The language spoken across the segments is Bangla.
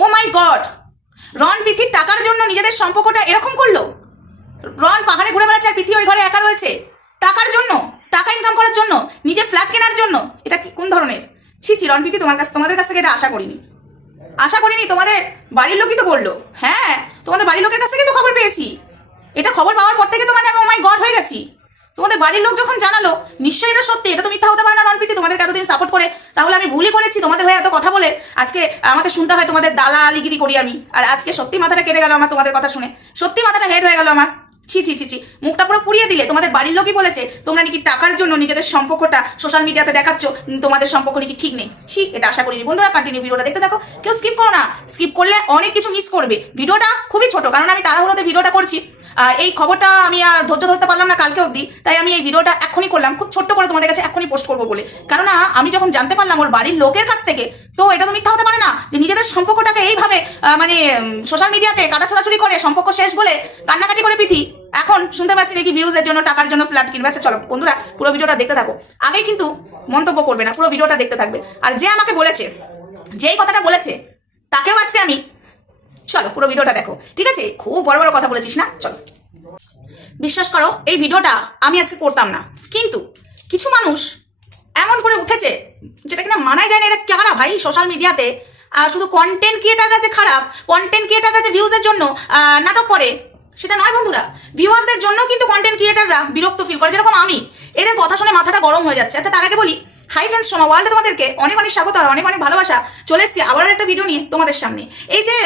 ও মাই গড, রন প্রীতির টাকার জন্য নিজেদের সম্পর্কটা এরকম করলো। রন পাহাড়ে ঘুরে বেড়াচ্ছে আর প্রীতি ওই ঘরে একা রয়েছে টাকার জন্য, টাকা ইনকাম করার জন্য, নিজের ফ্ল্যাট কেনার জন্য। এটা কি কোন ধরনের? ছি ছি, রন প্রীতি তোমাদের কাছ থেকে এটা আশা করিনি। তোমাদের বাড়ির লোকই তো বললো। হ্যাঁ, তোমাদের বাড়ির লোকের কাছ থেকেই তো খবর পেয়েছি। এটা খবর পাওয়ার পর থেকে তো মানে আমি ও মাই গড হয়ে গেছি। তোমাদের বাড়ির লোক যখন জানালো, নিশ্চয়ই এটা সত্যি, এটা তো মিথ্যা হতে পারে না। রন প্রীতি তোমাদেরকে এতদিন সাপোর্ট করে, তাহলে আমি ভুলই করেছি তোমাদের হয়ে এত কথা বলে। আজকে আমাকে শুনতে হয় তোমাদের দালালিগিরি করি আমি, আর আজকে সত্যি মাথাটা কেটে গেল আমার তোমাদের কথা শুনে, সত্যি মাথাটা হেড হয়ে গেল আমার। ছি ছি ছি ছি, মুখটা পুরো পুড়িয়ে দিলে। তোমাদের বাড়ির লোকই বলেছে তোমরা নাকি টাকার জন্য নিজেদের সম্পর্কটা সোশ্যাল মিডিয়াতে দেখাচ্ছ, তোমাদের সম্পর্ক নাকি ঠিক নেই। ছি, এটা আশা করিনি। বন্ধুরা কন্টিনিউ ভিডিওটা দেখতে থাকো, কেউ স্কিপ করো না, স্কিপ করলে অনেক কিছু মিস করবে। ভিডিওটা খুবই ছোট, কারণ আমি তাড়াহুড়োতে ভিডিওটা করছি। এই খবরটা আমি আর ধৈর্য ধরতে পারলাম না কালকে অবধি, তাই আমি এই ভিডিওটা এখনই করলাম, খুব ছোট্ট করে তোমাদের কাছে এখনই পোস্ট করবো বলে। কারণ আমি যখন জানতে পারলাম ওর বাড়ির লোকের কাছ থেকে, তো এটা তো মিথ্যা হতে পারে না যে নিজেদের সম্পর্কটাকে এইভাবে মানে সোশ্যাল মিডিয়াতে কাদা ছোড়াছুড়ি করে সম্পর্ক শেষ বলে কান্নাকাটি করে প্রীতি এখন শুনতে পাচ্ছি নাকি ভিউজের জন্য, টাকার জন্য ফ্ল্যাট কিনবে। আচ্ছা চলো বন্ধুরা, পুরো ভিডিওটা দেখতে থাকো। আগেই কিন্তু মন্তব্য করবে না, পুরো ভিডিওটা দেখতে থাকবে। আর যে আমাকে বলেছে, যেই কথাটা বলেছে, তাকেও আজকে আমি, চলো পুরো ভিডিওটা দেখো, ঠিক আছে? খুব বড় বড় কথা বলেছিস না, চলো। বিশ্বাস করো, এই ভিডিওটা আমি আজকে করতাম না, কিন্তু কিছু মানুষ এমন করে উঠেছে যেটা কিনা মানাই যায় না। এটা কারা ভাই সোশ্যাল মিডিয়াতে? আর শুধু কন্টেন্ট ক্রিয়েটাররা যে খারাপ, কন্টেন্ট ক্রিয়েটাররা যে ভিউজের জন্য নাটক করে, সেটা নয় বন্ধুরা। ভিউয়ার্সদের জন্য কিন্তু কন্টেন্ট ক্রিয়েটাররা বিরক্ত ফিল করে, যেরকম আমি। এদের কথা শুনে মাথাটা গরম হয়ে যাচ্ছে। আচ্ছা তার আগে বলি, হাই ফ্রেন্ডস, সোমা ওয়ার্ল্ডে তোমাদেরকে অনেক অনেক স্বাগত আর অনেক অনেক ভালোবাসা। চলে এসেছি আবার একটা ভিডিও নিয়ে তোমাদের সামনে। এই যে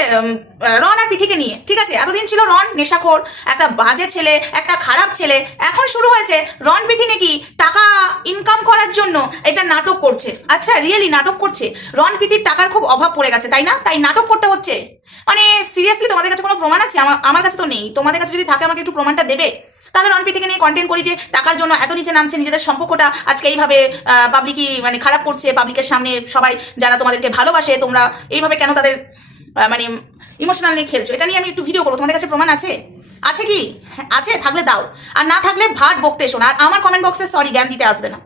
রন আর প্রীতিকে নিয়ে, ঠিক আছে? এতদিন ছিল রন নেশাখোর, একটা বাজে ছেলে, একটা খারাপ ছেলে। এখন শুরু হয়েছে রন প্রীতি নাকি টাকা ইনকাম করার জন্য এটা নাটক করছে। আচ্ছা রিয়েলি নাটক করছে? রন প্রীতির টাকার খুব অভাব পড়ে গেছে, তাই না? তাই নাটক করতে হচ্ছে? মানে সিরিয়াসলি তোমাদের কাছে কোনো প্রমাণ আছে? আমার কাছে তো নেই। তোমাদের কাছে যদি থাকে আমাকে একটু প্রমাণটা দেবে। তাহলে রন প্রীতিকে নিয়ে কন্টেন্ট করি যে টাকার জন্য এত নিচে নামছে, নিজেদের সম্পর্কটা আজকে এইভাবে পাবলিকই মানে খারাপ করছে, পাবলিকের সামনে সবাই যারা তোমাদেরকে ভালোবাসে, তোমরা এইভাবে কেন তাদের মানে ইমোশনাল নিয়ে খেলছো? এটা নিয়ে আমি একটু ভিডিও করবো। তোমাদের কাছে প্রমাণ আছে? আছে কি? আছে থাকলে দাও, আর না থাকলে ভাট বকতে এসো না। আর আমার কমেন্ট বক্সে সরি জ্ঞান দিতে আসবে না।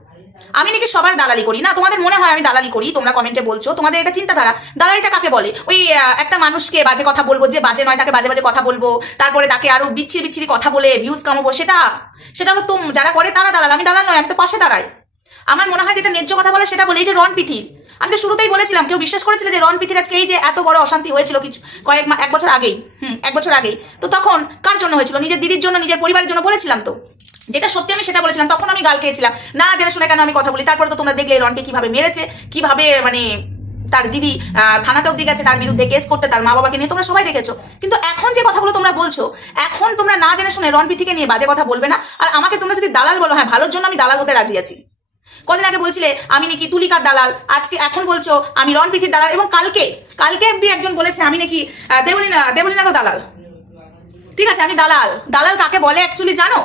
আমি নাকি সবার দালালি করি না, তোমাদের মনে হয় আমি দালালি করি, তোমরা কমেন্টে বলছো। তোমাদের এটা চিন্তাধারা। দালালিটা কাকে বলে? ওই একটা মানুষকে বাজে কথা বলবো, যে বাজে নয় তাকে বাজে বাজে কথা বলবো, তারপরে তাকে আরো বিচ্ছিরি বিচ্ছিরি কথা বলে ভিউজ কামাবো, সেটা হলো যারা করে তারা দালাল। আমি দালাল নয়, আমি তো পাশে দাঁড়াই। আমার মনে হয় যেটা ন্যায্য কথা বলে সেটা বলে। এই যে রন প্রীতি, আমি তো শুরুতেই বলেছিলাম, কেউ বিশ্বাস করেছিল যে রন প্রীতির আজকে এই যে এত বড় অশান্তি হয়েছিল কিছু এক বছর আগেই, এক বছর আগেই। তো তখন কার জন্য হয়েছিল? নিজের দিদির জন্য, নিজের পরিবারের জন্য বলেছিলাম তো, যেটা সত্যি আমি সেটা বলেছিলাম। তখন আমি গাল খেয়েছিলাম, না জেনে শুনে কেন আমি কথা বলি। তারপরে তো তোমরা দেখলে রনকে কিভাবে মেরেছে, কিভাবে মানে তার দিদি থানাতে অব্দি গেছে তার বিরুদ্ধে কেস করতে, তার মা বাবাকে নিয়ে, তোমরা সবাই দেখেছো। কিন্তু এখন যে কথাগুলো তোমরা বলছো, এখন তোমরা না জেনে শুনে রন প্রীতিকে নিয়ে বাজে কথা বলবে না। আর আমাকে তোমরা যদি দালাল বলো, হ্যাঁ ভালোর জন্য আমি দালাল হতে রাজি আছি। কদিন আগে বলছিলে আমি নাকি তুলিকার দালাল, আজকে এখন বলছো আমি রন প্রীতির দালাল, এবং কালকে অব্দি একজন বলেছে আমি নাকি দেবলিনারও দালাল। ঠিক আছে, আমি দালাল। দালাল কাকে বলে অ্যাকচুয়ালি জানো?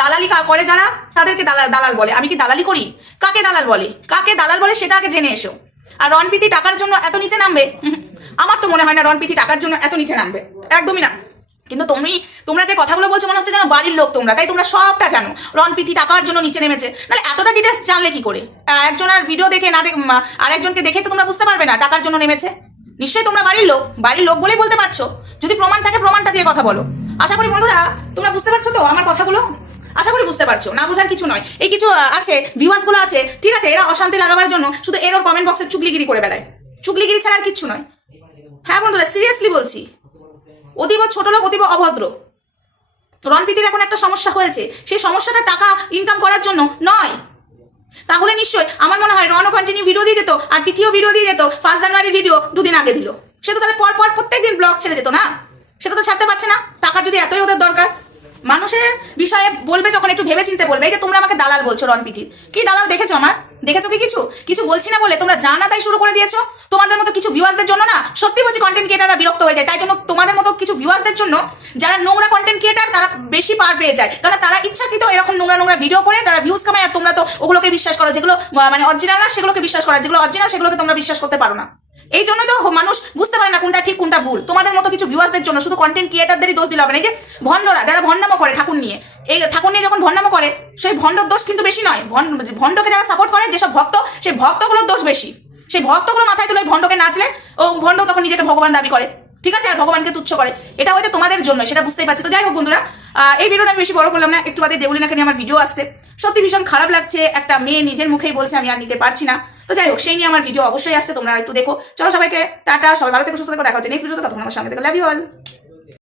দালালি করে যারা, তাদেরকে দালাল বলে। আমি কি দালালি করি? কাকে দালাল বলে? কাকে দালাল বলে সেটা আগে জেনে এসো। আর রন প্রীতি টাকার জন্য এত নিচে নামবে? আমার তো মনে হয় না রন প্রীতি টাকার জন্য এত নিচে নামবে, একদমই না। কিন্তু তোমরা যে কথাগুলো বলছো মনে হচ্ছে যেন বাড়ির লোক তোমরা, তাই তোমরা সবটা জানো রন প্রীতি টাকার জন্য নিচে নেমেছে। নাহলে এতটা ডিটেলস জানলে কি করে? একজনের ভিডিও দেখে না আর একজনকে দেখে তো তোমরা বুঝতে পারবে না টাকার জন্য নেমেছে। নিশ্চয়ই তোমরা বাড়ির লোক বলেই বলতে পারছো। যদি প্রমাণ থাকে প্রমাণটা দিয়ে কথা বলো। আশা করি বন্ধুরা তোমরা বুঝতে পারছো তো আমার কথাগুলো? আশা করি বুঝতে পারছো। না বুঝার কিছু নয়। এই কিছু আছে ভিউয়ার্স গুলো আছে, ঠিক আছে, এরা অশান্তি লাগাবার জন্য শুধু এর ওর কমেন্ট বক্সে চুগলিগিরি করে বেড়ায়। চুগলিগিরি ছাড়া আর কিচ্ছু নয়। হ্যাঁ বন্ধুরা সিরিয়াসলি বলছি, অতীব ছোট লোক, অতীব অভদ্র। রন প্রীতির এখন একটা সমস্যা হয়েছে, সেই সমস্যাটা টাকা ইনকাম করার জন্য নয়। তাহলে নিশ্চয়ই আমার মনে হয় রনও কন্টিনিউ ভিডিও দিয়ে যেত, আর প্রীতিও ভিডিও দিয়ে যেত। 1 জানুয়ারির ভিডিও 2 দিন আগে দিল, সে তো তাহলে পর প্রত্যেকদিন ব্লগ ছেড়ে যেত না? সেটা তো ছাড়তে পারছে না। টাকার যদি এতই ওদের দরকার, মানুষের বিষয়ে বলবে যখন একটু ভেবে চিন্তে বলবে। এই যে তোমরা আমাকে দালাল বলছো রন প্রীতির, কি দালাল দেখেছো আমার? দেখেছো কি কিছু বলছি না বলে তোমরা জানা তাই শুরু করে দিয়েছো? তোমাদের মতো কিছু ভিউয়ার্সদের জন্য না, সত্যি বলছি কন্টেন্ট ক্রিয়েটাররা বিরক্ত হয়ে যায়। তাই জন্য তোমাদের মতো কিছু ভিউয়ার্সদের জন্য, যারা নোংরা কন্টেন্ট ক্রিয়েটার, তারা বেশি পার পেয়ে যায়। কারণ তারা ইচ্ছাকৃত এরকম নোংরা ভিডিও করে তারা ভিউজ কামায়, আর তোমরা তো ওগুলোকে বিশ্বাস করো। যেগুলো মানে অরিজিনাল না সেগুলোকে বিশ্বাস করা, যেগুলো অরিজিনাল সেগুলোকে তোমরা বিশ্বাস করতে পারো না। এই জন্য তো মানুষ বুঝতে পারে না কোনটা ঠিক কোনটা ভুল। তোমাদের মতো কিছু ভিউয়ার্সদের জন্য শুধু কন্টেন্ট ক্রিয়েটারদেরই দোষ দিলে হবে না। এই যে ভণ্ডরা যারা ভণ্ডামো করে ঠাকুর নিয়ে, এই ঠাকুর নিয়ে যখন ভণ্ডামো করে, সেই ভণ্ডর দোষ কিন্তু বেশি নয়। ভণ্ডকে যারা সাপোর্ট করে, যেসব ভক্ত, সেই ভক্তগুলোর দোষ বেশি। সেই ভক্তগুলো মাথায় তুলে ভণ্ডকে নাচলে ও ভণ্ড তখন নিজেকে ভগবান দাবি করে, ঠিক আছে, আর ভগবানকে তুচ্ছ করে। এটা হয়তো তোমাদের জন্য, সেটা বুঝতেই পারছি। তো যাই হোক বন্ধুরা, এই ভিডিওটা আমি বেশি বড় করলাম না, একটু বাদে দেউলিনাকে নিয়ে আমার ভিডিও আসছে। সত্যি ভীষণ খারাপ লাগছে, একটা মেয়ে নিজের মুখেই বলছে আমি আর নিতে পারছি না। তো যাই হোক, সেই নিয়ে আমার ভিডিও অবশ্যই আসছে, তোমরা একটু দেখো। চলো সবাইকে টাটা, সবাই ভালো থেকো, সুস্থ থেকো, দেখা হচ্ছে নেক্সট ভিডিওতে, ততক্ষণ আমার সঙ্গে থেকে লাভ ইউ অল।